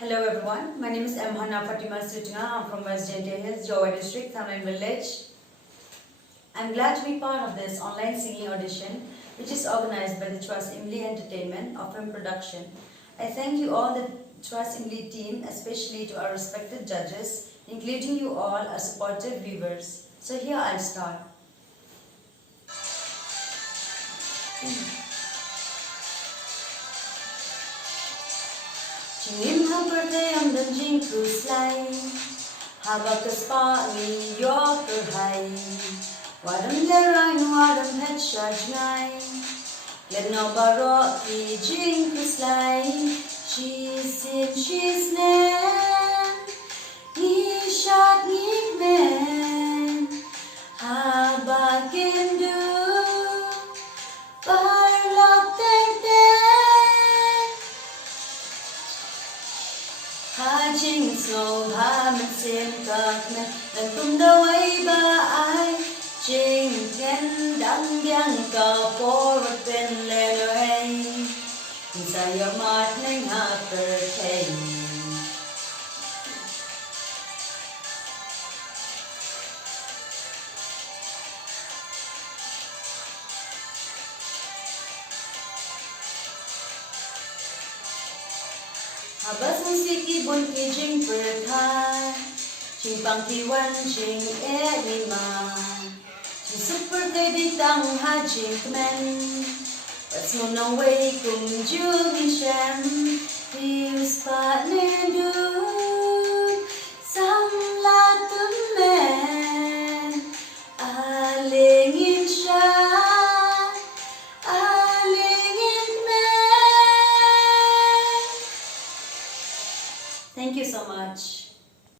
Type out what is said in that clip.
Hello everyone, my name is Hanna Fatima Sutnga. I'm from West Jaintia Hills, Jowai district, Thangraiñ village. I'm glad to be part of this online singing audition which is organized by the Trust Imli Entertainment of film production. I thank you all the Trust Imli team, especially to our respected judges, including you all, our supportive viewers. So here I'll start. Chingim birthday am dan jing cruise line Habakas pa New York high Wadam lerain wadam het charge nine Let no baro ki jing cruise line She's in she's nan Ni shot ni man Habakin do Barlok Jing snow ha men sim các men lần tung đâu ấy ba ai Jing thiên đắng biang cao phố vật bên lề nơi hay Inside your mind neng ha birthday Habas musiki bun ki jing perthai Jing pang ki wan jing e ni ma Jing super te di tang ha jing men But so no way kung ju mi shen Here's pa ne du Sam la tum men A ling in sha Thank you so much.